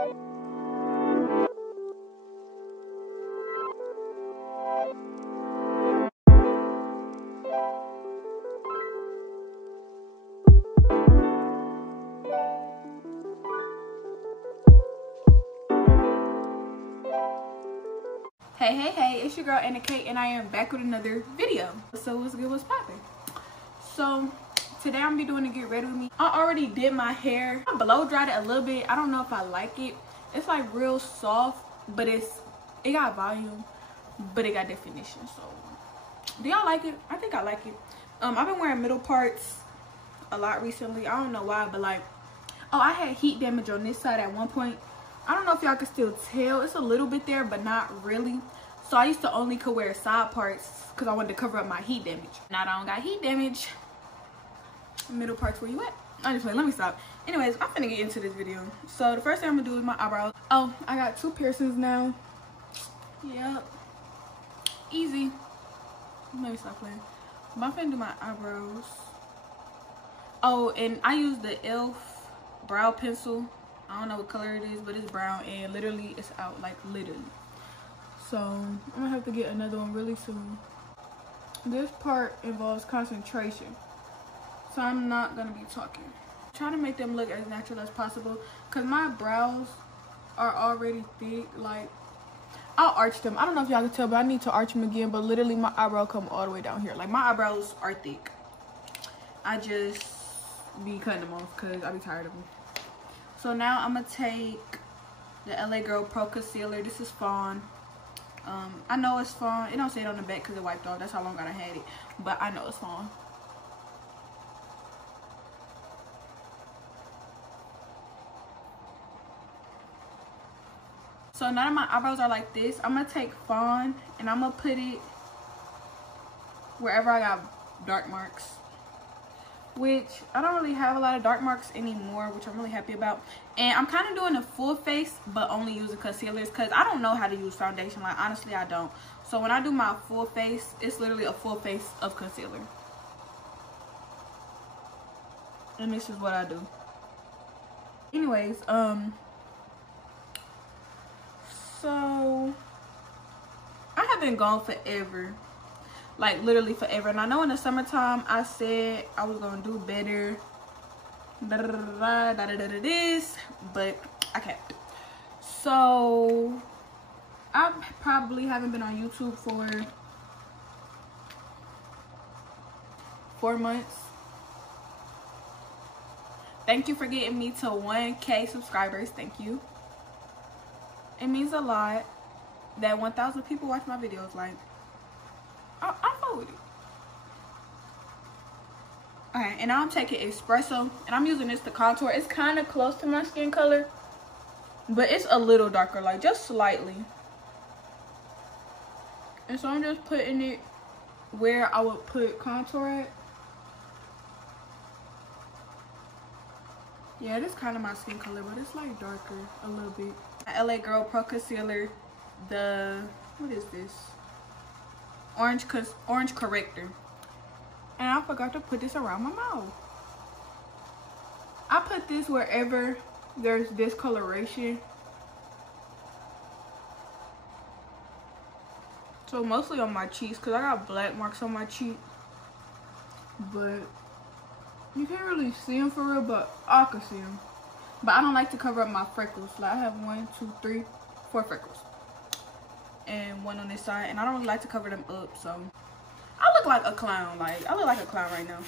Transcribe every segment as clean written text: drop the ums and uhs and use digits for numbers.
Hey, it's your girl Anna Kate, and I am back with another video. So what's good, what's poppin'? So today I'm gonna be doing a get ready with me. I already did my hair. I blow dried it a little bit. I don't know if I like it. It's like real soft, but it got volume, but it got definition. So do y'all like it? I think I like it. I've been wearing middle parts a lot recently. I don't know why, but like, oh, I had heat damage on this side at one point. I don't know if y'all can still tell. It's a little bit there, but not really. So I used to only could wear side parts because I wanted to cover up my heat damage. Now that I don't got heat damage, middle parts, where you at? I just play. Let me stop. Anyways, I'm finna get into this video. So the first thing I'm gonna do is my eyebrows. Oh, I got 2 piercings now. Yep. Easy. Let me stop playing. But I'm finna do my eyebrows. Oh, and I use the e.l.f. brow pencil. I don't know what color it is, but it's brown, and literally it's out, like literally. So I'm gonna have to get another one really soon. This part involves concentration, so I'm not gonna be talking. I'm trying to make them look as natural as possible because my brows are already thick. Like, I'll arch them. I don't know if y'all can tell, but I need to arch them again. But literally my eyebrow come all the way down here. Like, my eyebrows are thick. I just be cutting them off because I be tired of them. So now I'm gonna take the LA Girl Pro Concealer. This is Fawn. I know it's Fawn. It don't say it on the back because it wiped off. That's how long I had it. But I know it's Fawn. So now that my eyebrows are like this, I'm gonna take Fawn and I'm gonna put it wherever I got dark marks. Which I don't really have a lot of dark marks anymore, which I'm really happy about. And I'm kind of doing a full face, but only using concealers because I don't know how to use foundation. Like, honestly, I don't. So when I do my full face, it's literally a full face of concealer. And this is what I do. Anyways, so I have been gone forever. Like, literally forever. And I know in the summertime I said I was gonna do better, this, but I can't. So I probably haven't been on YouTube for 4 months. Thank you for getting me to 1K subscribers. Thank you. It means a lot that 1,000 people watch my videos. Like, I fuck with it. Alright, and now I'm taking Espresso, and I'm using this to contour. It's kind of close to my skin color, but it's a little darker, like just slightly. And so I'm just putting it where I would put contour at. Yeah, it is kind of my skin color, but it's like darker a little bit. My LA Girl Pro Concealer, what is this? Orange corrector. And I forgot to put this around my mouth. I put this wherever there's discoloration. So mostly on my cheeks because I got black marks on my cheek. But you can't really see them for real, but I can see them. But I don't like to cover up my freckles. Like, I have 1, 2, 3, 4 freckles. And 1 on this side, and I don't really like to cover them up, so I look like a clown. Like, I look like a clown right now.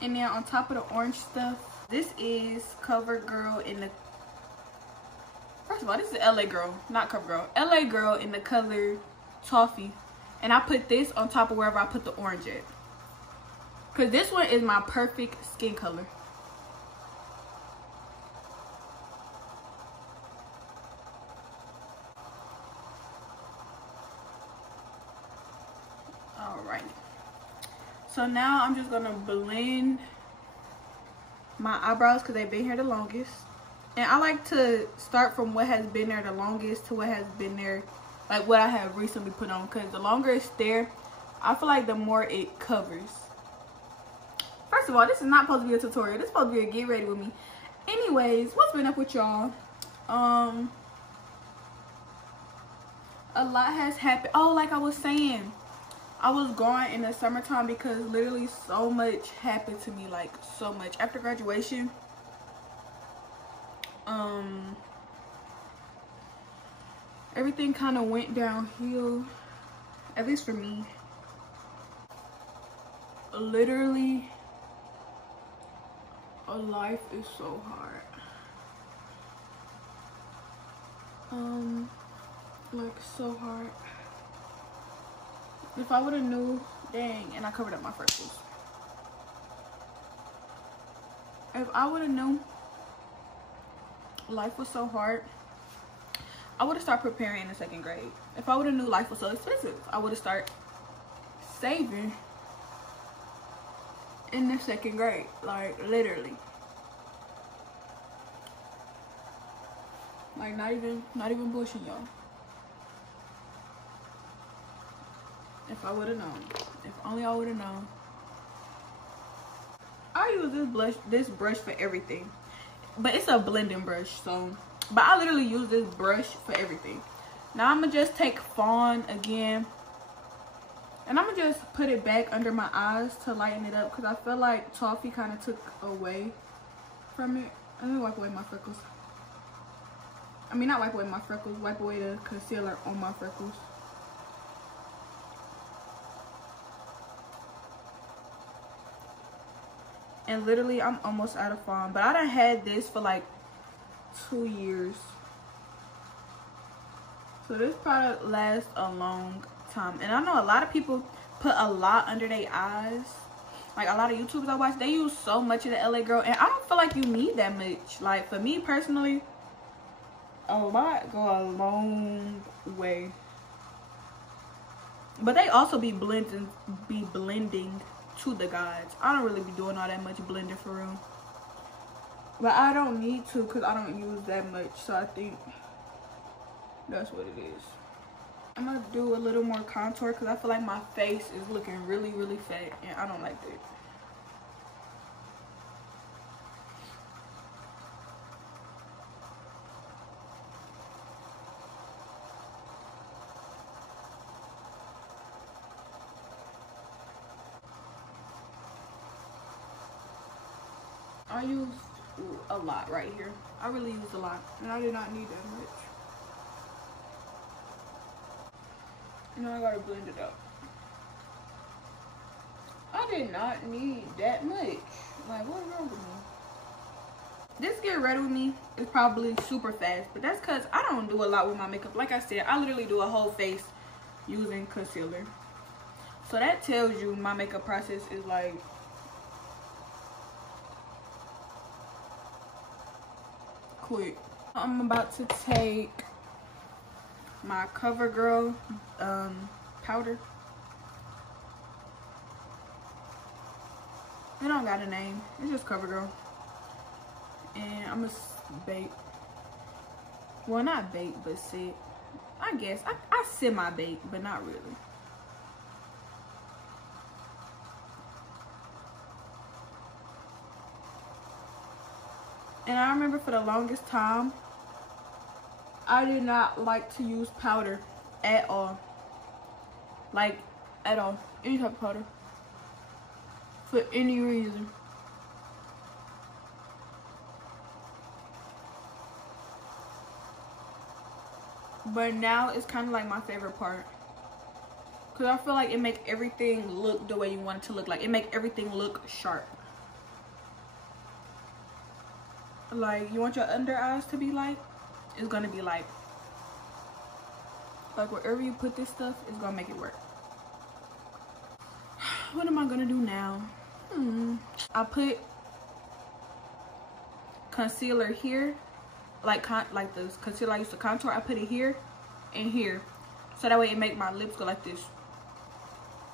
And then on top of the orange stuff, this is CoverGirl in the, first of all, this is LA Girl, not CoverGirl, LA Girl in the color Toffee. And I put this on top of wherever I put the orange at, because this one is my perfect skin color. Alright, so now I'm just gonna blend my eyebrows because they've been here the longest. And I like to start from what has been there the longest to what has been there, like what I have recently put on, because the longer it's there, I feel like the more it covers. First of all, this is not supposed to be a tutorial. This is supposed to be a get ready with me. Anyways, what's been up with y'all? A lot has happened. Oh, like I was saying, I was going in the summertime because literally so much happened to me, like so much. After graduation, everything kind of went downhill, at least for me. Literally, life is so hard. Like so hard. If I would have knew, dang, and I covered up my freckles. If I would have known life was so hard, I would have started preparing in the 2nd grade. If I would have knew life was so expensive, I would have started saving in the 2nd grade, like literally. Like not even bullshitting y'all. If I would have known. If only I would have known. I use this brush for everything. But it's a blending brush, so. But I literally use this brush for everything. Now I'm gonna just take Fawn again. And I'm gonna just put it back under my eyes to lighten it up. Because I feel like Toffee kind of took away from it. Let me wipe away my freckles. I mean, not wipe away my freckles. Wipe away the concealer on my freckles. And literally, I'm almost out of Fawn. But I done had this for like 2 years. So this product lasts a long time. And I know a lot of people put a lot under their eyes. Like a lot of YouTubers I watch, they use so much of the LA Girl. And I don't feel like you need that much. Like for me personally, a lot go a long way. But they also be blending to the gods. I don't really be doing all that much blending for real. But I don't need to because I don't use that much. So I think that's what it is. I'm going to do a little more contour because I feel like my face is looking really, really fat. And I don't like that. I use a lot right here. I really use a lot. And I did not need that much. You know, I gotta blend it up. I did not need that much. Like, what's wrong with me? This Get Ready With Me is probably super fast. But that's because I don't do a lot with my makeup. Like I said, I literally do a whole face using concealer. So that tells you my makeup process is like quick. I'm about to take my CoverGirl powder. It don't got a name. It's just CoverGirl. And I'm gonna bake. Well, not bake, but sit. I guess I semi-bake, but not really. And I remember for the longest time, I did not like to use powder at all. Like, at all. Any type of powder. For any reason. But now it's kind of like my favorite part. Because I feel like it makes everything look the way you want it to look. Like, it makes everything look sharp. Like, you want your under eyes to be light? It's gonna be light. Like, wherever you put this stuff, it's gonna make it work. What am I gonna do now? I put concealer here. Like the concealer I used to contour. I put it here and here. So that way it make my lips go like this.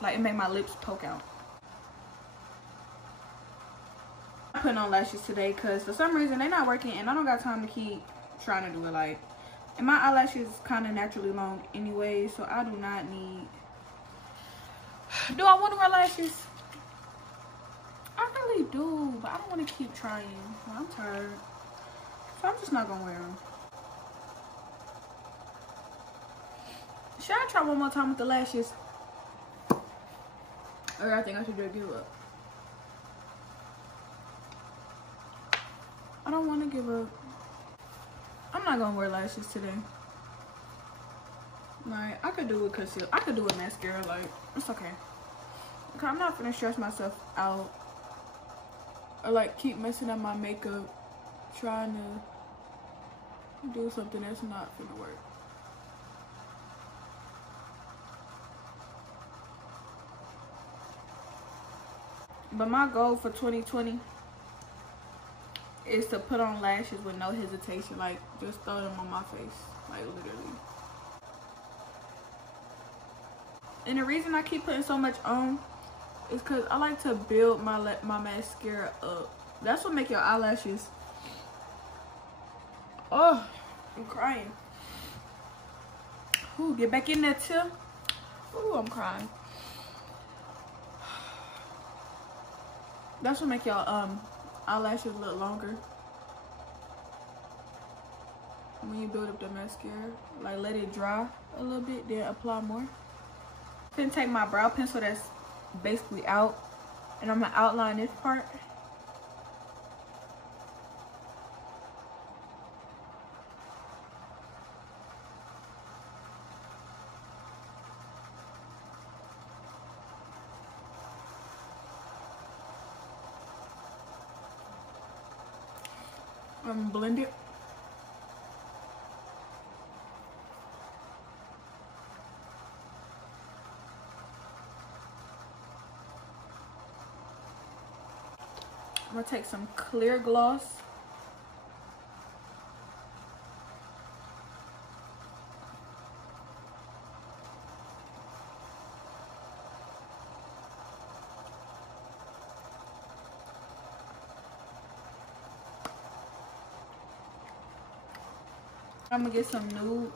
Like, it make my lips poke out. I'm putting on lashes today because for some reason they're not working and I don't got time to keep trying to do it. Like, and my eyelashes kind of naturally long anyway, so I do not need. Do I want to wear lashes? I really do, but I don't want to keep trying. I'm tired. So I'm just not gonna wear them. Should I try one more time with the lashes? Or I think I should just give up. I don't want to give up. I'm not gonna wear lashes today. Like, I could do it conceal. I could do it mascara. Like, it's okay. Okay, I'm not gonna stress myself out or like keep messing up my makeup trying to do something that's not gonna work. But my goal for 2020 is to put on lashes with no hesitation. Like, just throw them on my face. Like, literally. And the reason I keep putting so much on is because I like to build my mascara up. That's what make your eyelashes. Oh, I'm crying. Ooh, get back in there too. Ooh, I'm crying. That's what make your eyelashes look longer. When you build up the mascara, like let it dry a little bit, then apply more. I'm gonna take my brow pencil that's basically out, and I'm gonna outline this part. Blend it. I'm gonna take some clear gloss. I'm gonna get some nude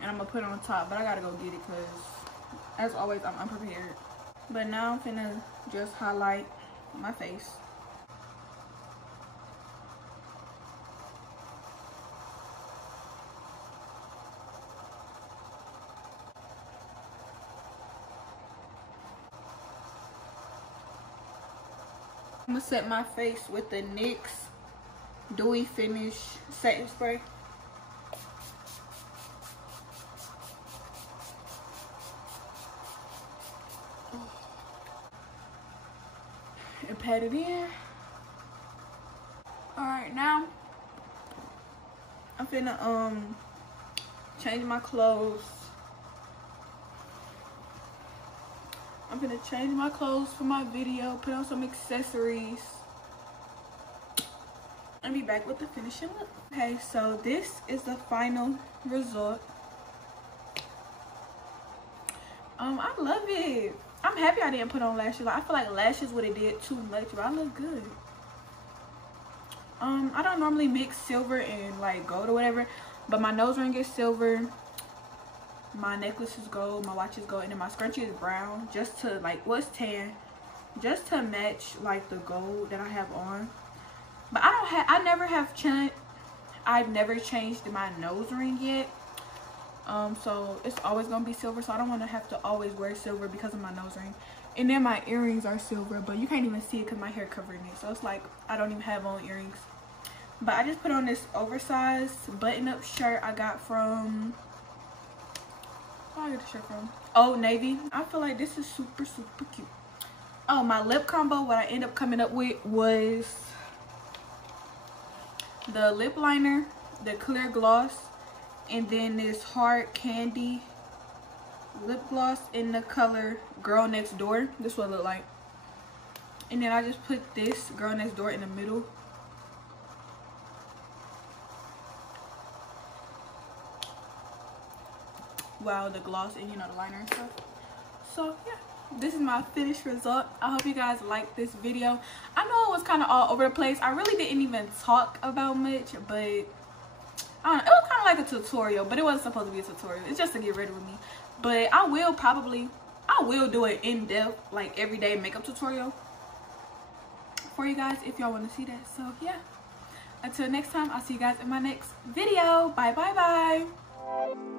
and I'm gonna put it on top, but I gotta go get it because as always I'm unprepared. But now I'm finna just highlight my face. I'm gonna set my face with the NYX Dewy Finish Setting Spray. And pat it in. Alright, now I'm finna change my clothes. I'm gonna change my clothes for my video, put on some accessories, and be back with the finishing look. Okay, so this is the final result. I love it. I'm happy I didn't put on lashes. I feel like lashes would have did too much, but I look good. I don't normally mix silver and like gold or whatever, but my nose ring is silver. My necklace is gold, my watch is gold, and then my scrunchie is brown, just to like, well, it's tan, just to match like the gold that I have on. But I've never changed my nose ring yet. So it's always gonna be silver, so I don't want to have to always wear silver because of my nose ring. And then my earrings are silver, but you can't even see it because my hair covering it, so it's like I don't even have on earrings. But I just put on this oversized button-up shirt I got from, where I get the shirt from? Old Navy. I feel like this is super cute. Oh, my lip combo, what I end up coming up with was the lip liner, the clear gloss, and then this hard candy lip gloss in the color Girl Next Door. This is what it look like. And then I just put this Girl Next Door in the middle. Wow, the gloss and, you know, the liner and stuff. So yeah, this is my finished result. I hope you guys liked this video. I know it was kind of all over the place. I really didn't even talk about much, but I don't know, it was kind of like a tutorial, but it wasn't supposed to be a tutorial. It's just to get ready with me. But I will do an in-depth, like, everyday makeup tutorial for you guys if y'all want to see that. So yeah, until next time, I'll see you guys in my next video. Bye bye bye.